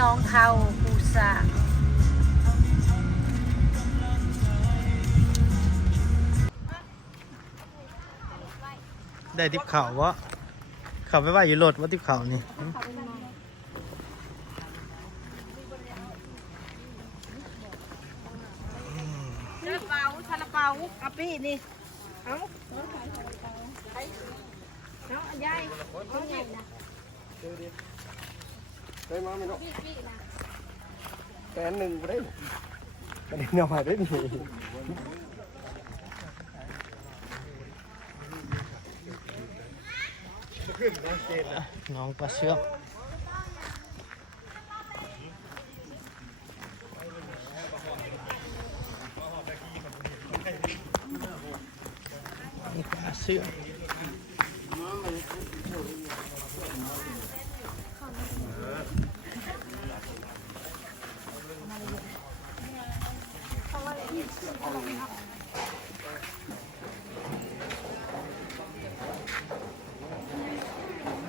น้องเทาปูซาได้ทิปเข่าวะเข่าไม่ว่าอยู่รถว่าทิปเข่านี่ซาลาเปาซาลาเปาอาปี้นี่เอาอันใหญ่อันใหญ่นะได้มาไม่รู้แกนหนึ่งได้ประเด็นเอามาได้ดีน้องปลาเชือกนี่ปลาเชือก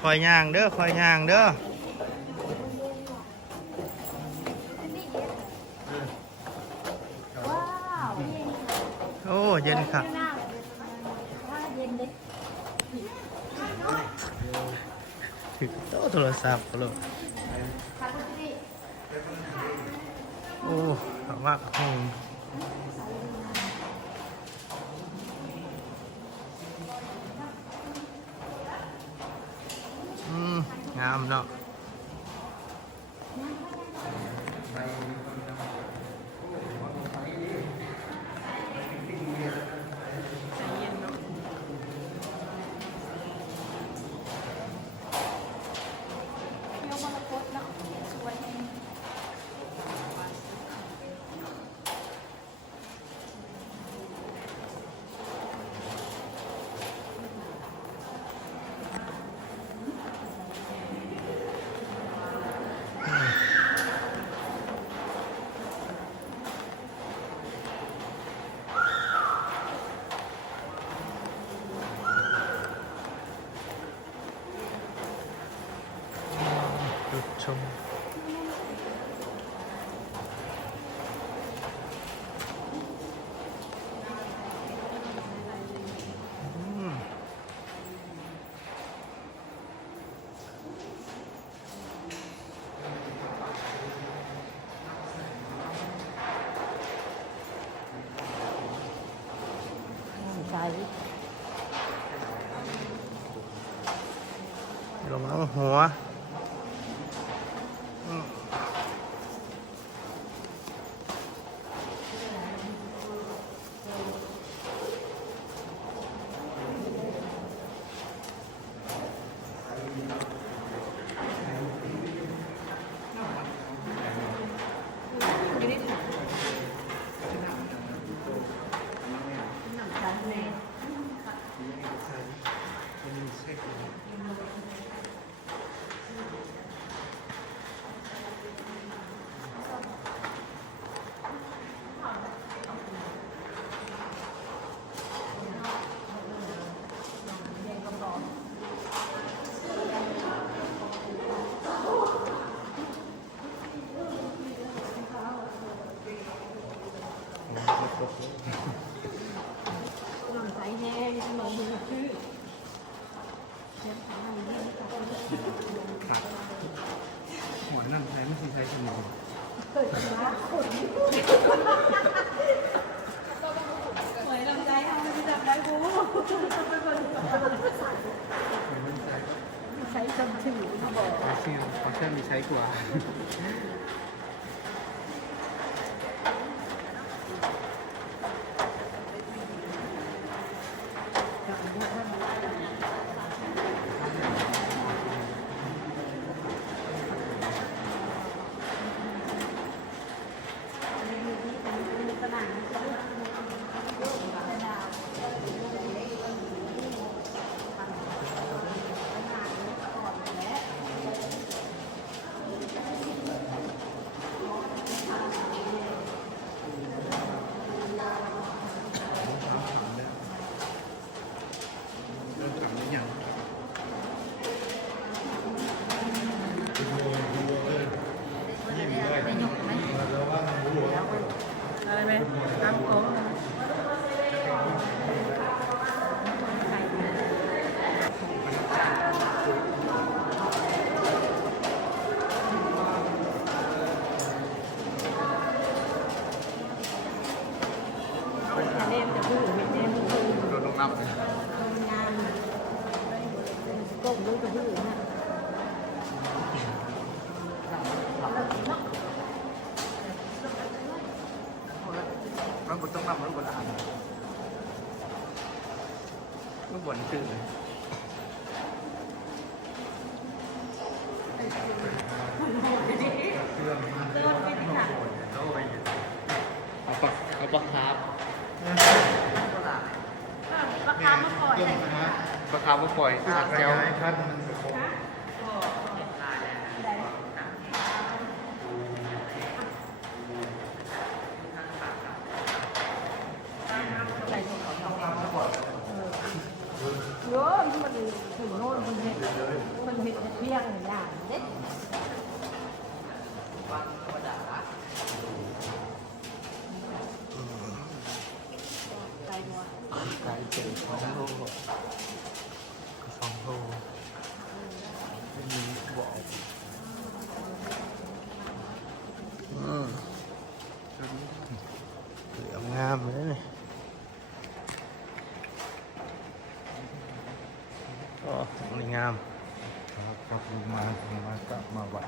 คอยย่างเด้อคอยย่างเด้อโอ้เย็นค่ะถือโทรศัพท์เลยโอ้ขอบมากห้องงามเนาะจุดชมลงน้ำหัวหัวนั่งใช้ไม่ใช้สมองหวยลำใจทำไม่ได้จับได้กูใช้จำชื่อเขาบอกขอเชื่อมีใช้กว่า นมจะพูดเห็นแนมพูด โดนลงน้ำเลย งานก้มดูจะพูดนะ มันบนต้องน้ำมันบนอ่างมันบนชื่อเลยเอาปลาคาร์ฟ ราคามาปล่อย ปลาคาร์ฟมาปล่อยสักแก้ว เยอะมันถึงโน่นมันเห็ดเพี้ยงอย่างเด็ด ไก่เจ๋ง2 โล2 โลไม่มีบอกเหลืองงามเลยนี่ก็นี่งาม ครับมาก็มาวัด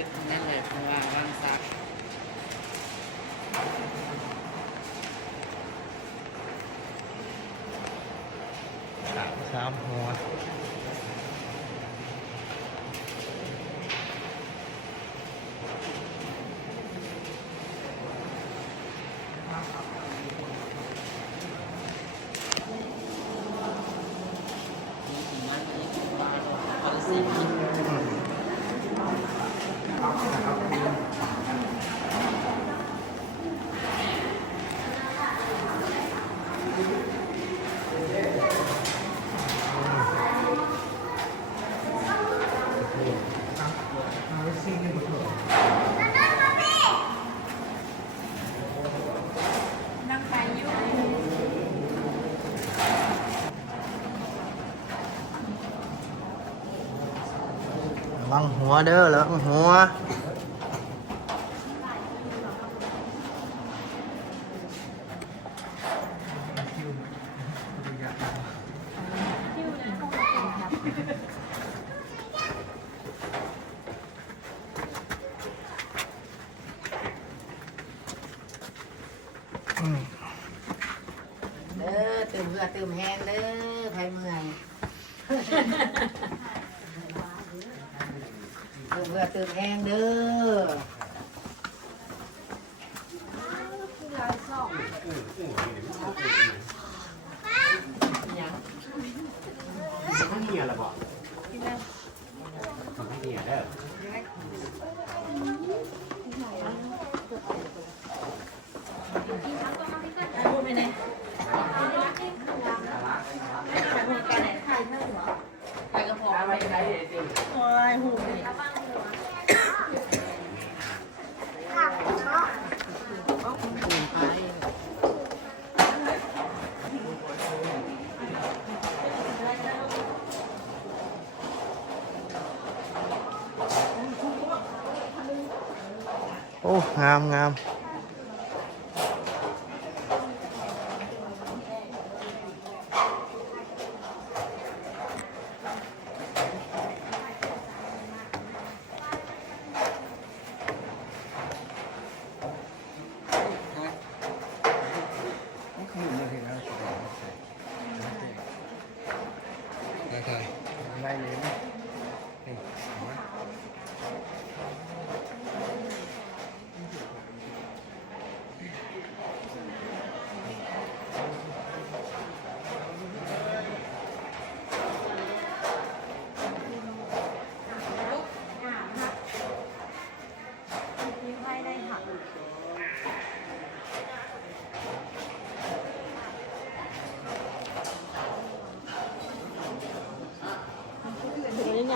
จึกนั่นเลยเพราะว่าวางซัก 3 หัวระวังหัวเด้อระวังหัวเด้อตื่มเรือตื่มแห้งเด้อไทยเมืองตื่มเรือตื่มแห้งเด้อ ไม่เหี่ยหรอบอกไม่เหี่ยเด้อ พูดไปไหนไปกระเพาะไปไหนโอ้ยหูโอ้งามงาม อะไรเลยนะนี่เห็นไหม เ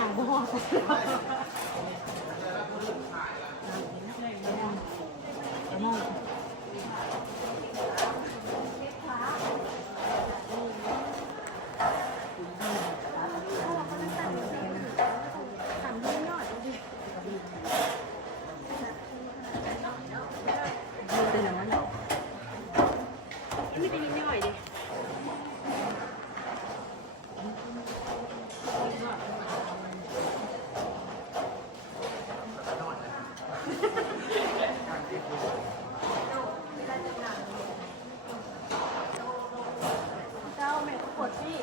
อย่างบ่ฮอดเจ้าแม่ปวดที่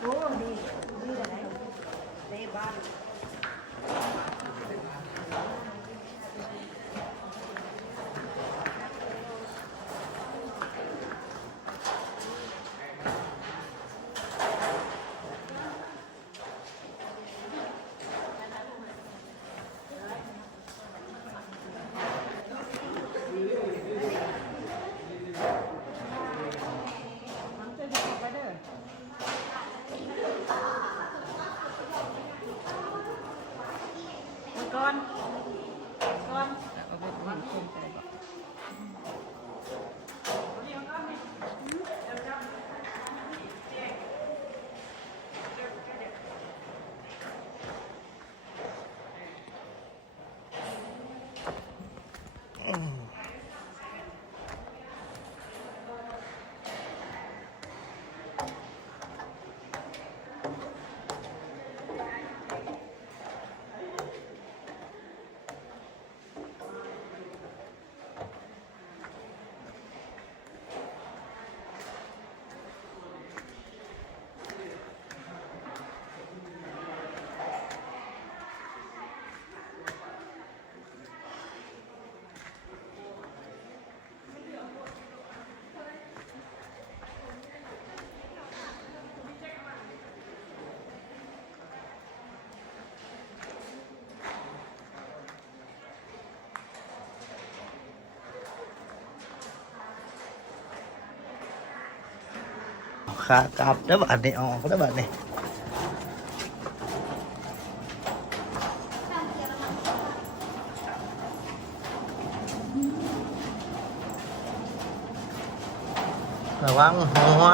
โอ้ดีดีอะไรในบ้านก่อนเอาไปวางคนกันก่อนขากลับแล้วบัดนี้ออกแล้วบัดนี้ระวังหัว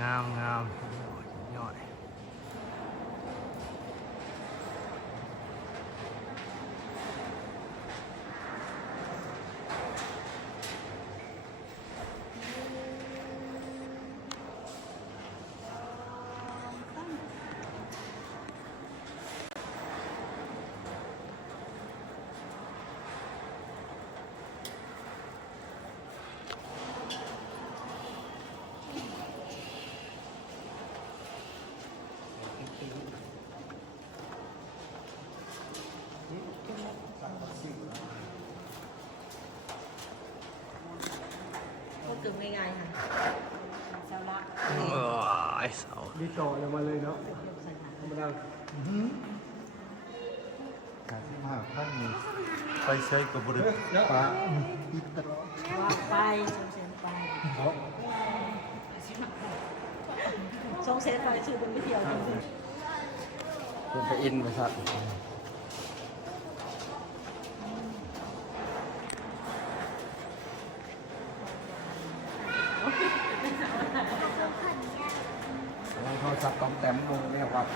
งามงามยอด ค่ะเสาลัก ไอ้เสา ดีต่อเลยมาเลยเนาะ ยกใส่หนัก ธรรมดา ท่านนี้ไปใช้กับบริษัทปลา ว่าไปส่งเสียงไปส่งเสียงไปชื่อเป็นวิทยา เป็นไปอินบริษัทโทรศัพท์ต้อมแต้มวงนี่ครับ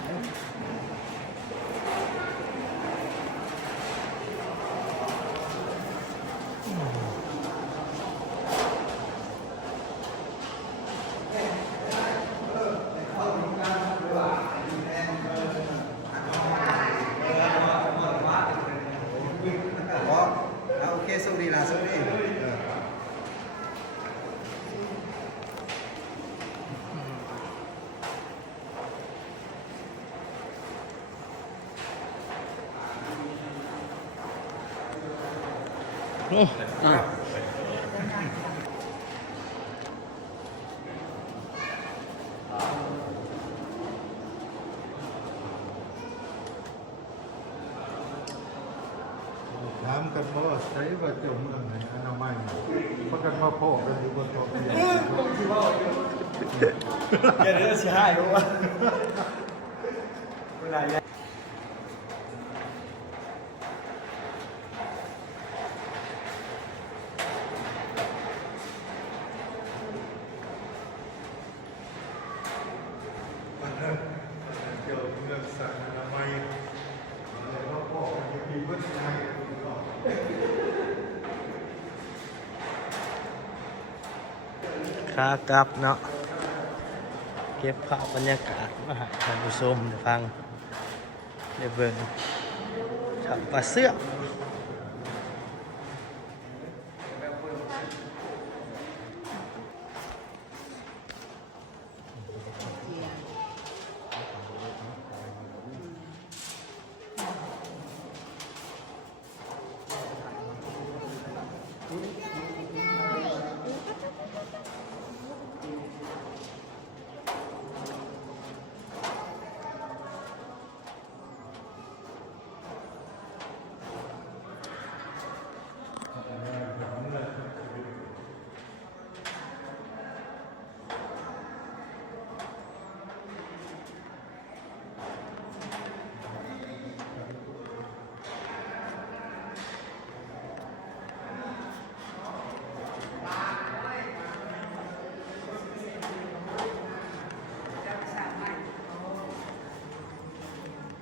โอเคสวัสดีล่ะสวัสดี ถามกันว่าใช้ว่าเจ้าเมืองไหนอนามัยเพราะกันมาพ่อกันอยู่บนโต๊ะเรียน อย่าเลือกเสียหายรู้ว่าเวลา มันนั้นเกี่ยวกับเรื่องสัตว์อนามัยแล้วพ่อกันจะมีวัฒนธรรมก็ ขากลับเนาะเก็บภาพบรรยากาศมาให้ท่านผู้ชมได้ฟังได้เบิ่งขับปลาเสื้อ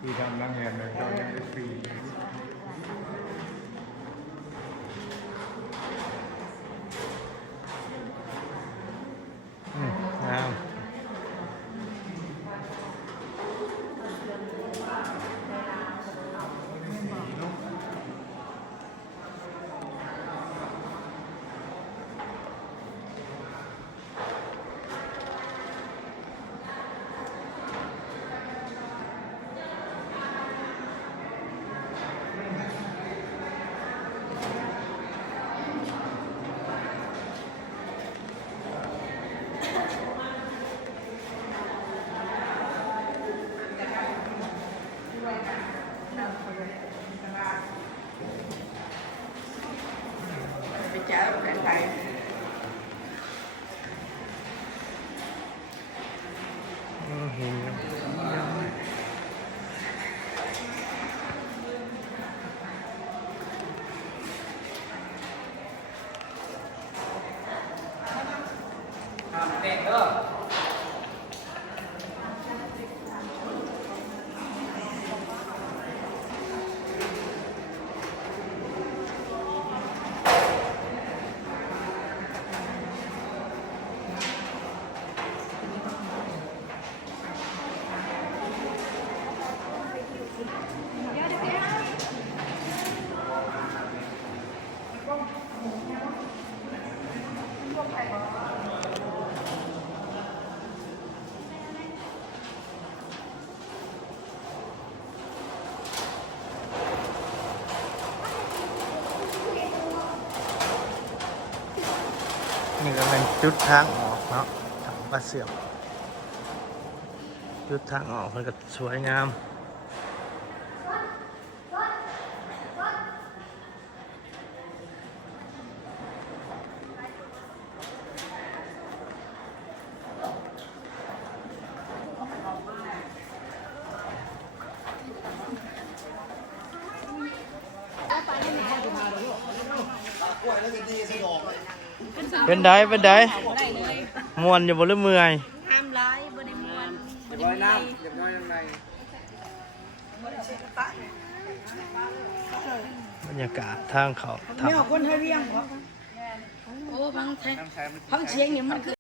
ที่ทำรังแงนในตอนนี้เป็นปี งามเห็น จุดทางออกเนาะทางปลาเสื่อมจุดทางออกมันก็สวยงามเป็นไดมวนอยู่บนเรือเมื่อย ห้ามร้ายบ่ได้มวนบ่ได้ ร้อย มี น้ำอย่างน้อยยังไง บรรยากาศทางเขาทาง โอ้บางทีฟังเสียงเนี่ยมันคือ